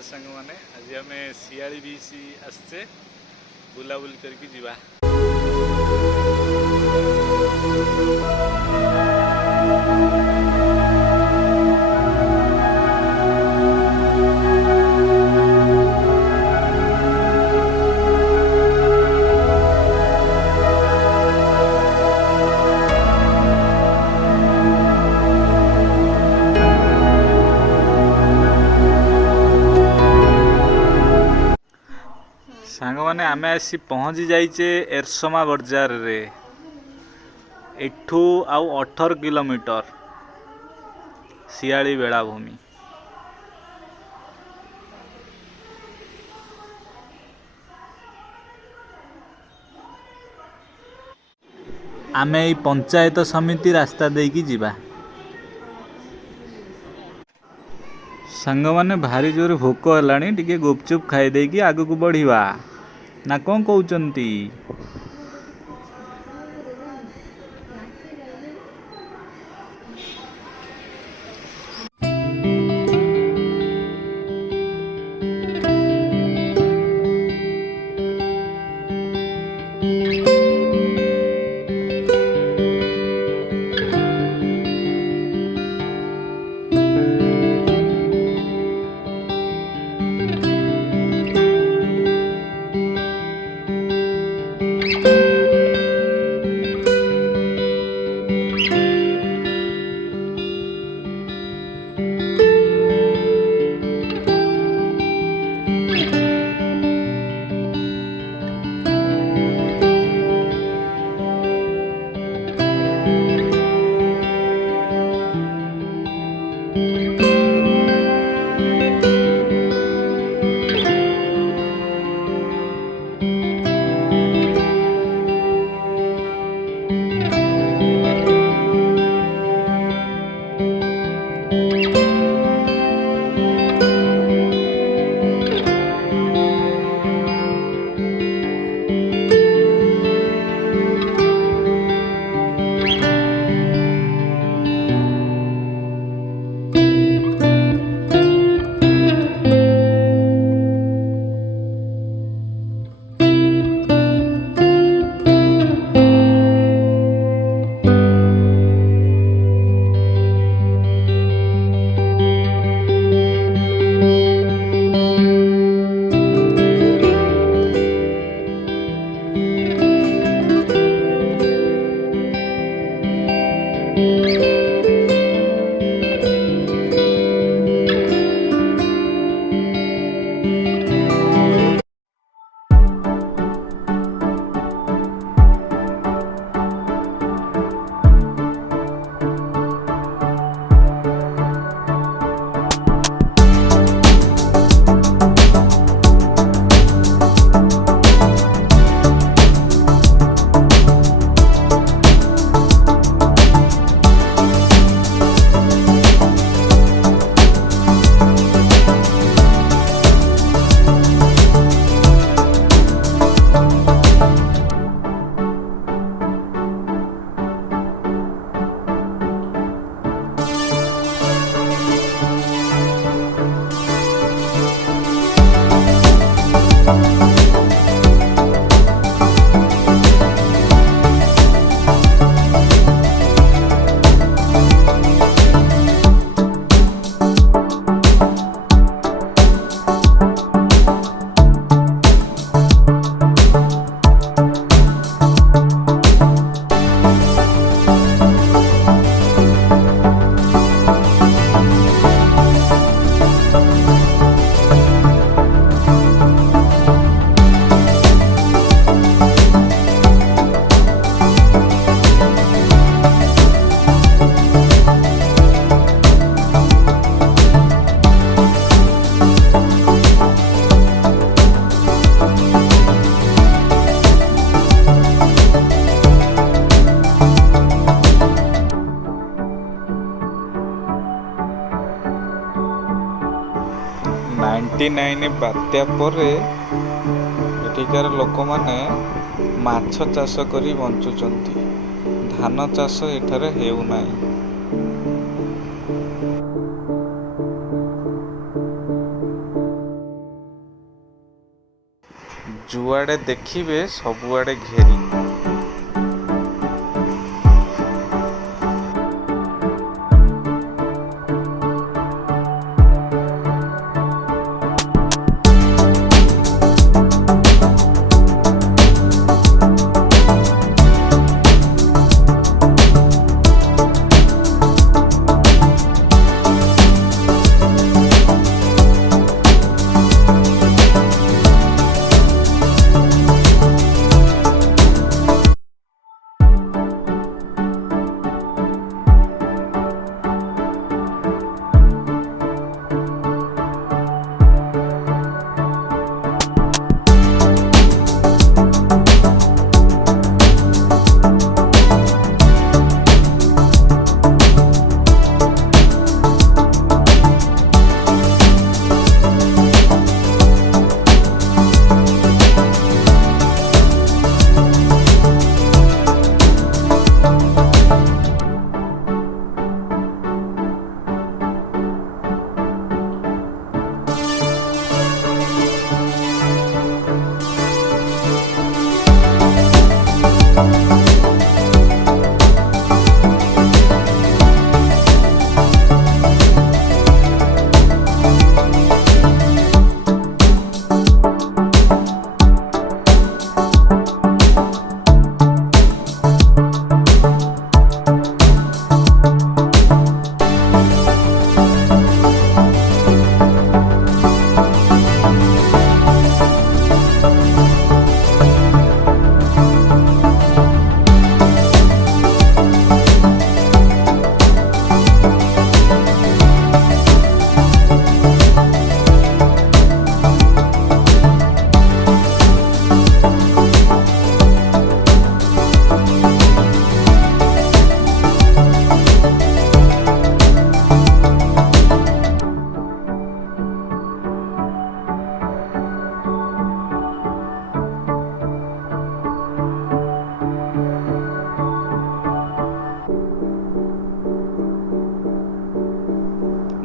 नमस्कार सांग मैंने आज आम शियाली बीच आसचे बुलाबुली करके जीवा। सांग मैंने आम आसी पहुँची जाइचे एरसमा बजार रे। एठू आउ 18 किलोमीटर शियाली बेलाभूमि। आम ए पंचायत समिति रास्ता देकी जीवा। सांग मैंने भारी जोर भोक है, टिके गुपचुप खाई देकी आग को बढ़िया ना कौन कहते। बात्या पर एठिकार लोक माने माछ चाष करी बंचुचंती। धान चाष एठारे हेउ नाही। जुआड़े देखिबे सबुआड़े घेरी।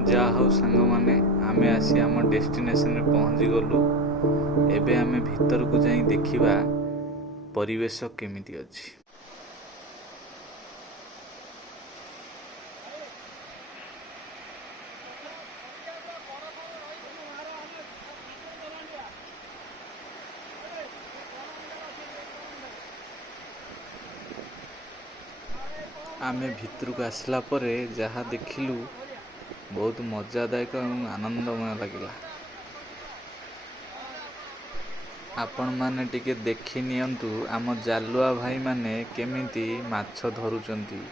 जा हौ सांग माने आमे आसी आम डेस्टिनेशन रे पहुँची गलु। एबे आमे भीतर को जाई देखिबा परिवेश केमिति अछि। आमे भितर को आसला परे जहा देखिलु बहुत मजादायक और आनंदमय लगिला। आपण माने टिके देखि नियंतु आम जालुआ भाई माने केमिति माछ धरुचंती।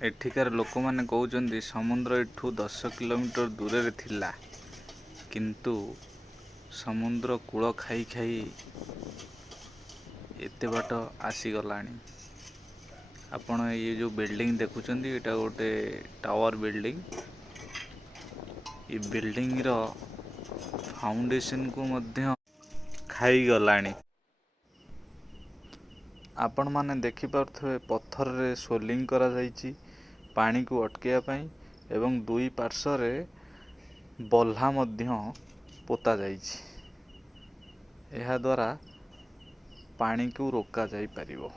एठिकार लोक माने कहउचंदी समुद्र एठू 10 किलोमीटर दूर रे थिला, किंतु समुद्र कूल खाई खाई एते बाट आसी गलानी। आपण ये जो बिल्डिंग देखुचंदी एटा गोटे टावर बिल्डिंग। ये बिल्डिंग रो फाउंडेशन को मध्य खाई गलानी। आपण माने देखि पारथवे पत्थर रे सोलिंग करा जाईची पानी को अटकेया पाई एवं दुई पार्श्व रे ବଲ୍ହା ମଧ୍ୟ ପୋତା ଯାଇଛି। ଏହା ଦ୍ୱାରା ପାଣିକୁ ରୋକାଯାଇପାରିବ।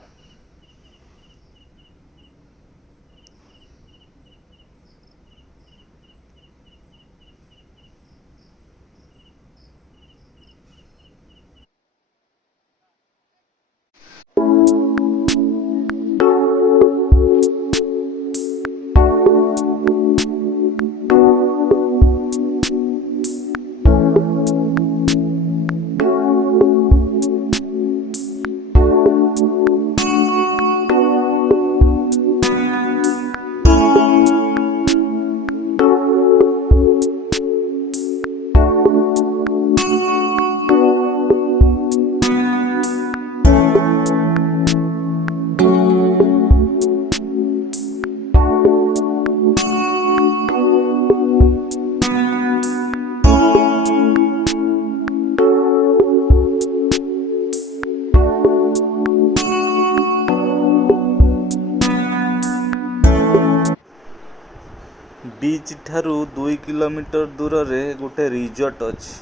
बीच ठारू 2 किलोमीटर दूर गोटे रिजॉर्ट अच्छी।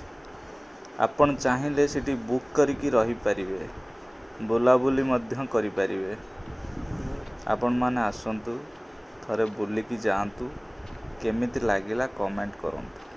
आपण चाहिए सिटी बुक करके रही पारिबे, बुलाबुली मध्य करि पारिबे। आपण माने आसंतु, थरे बुलिकी जातु, केमिति लागिला कमेंट करंतु।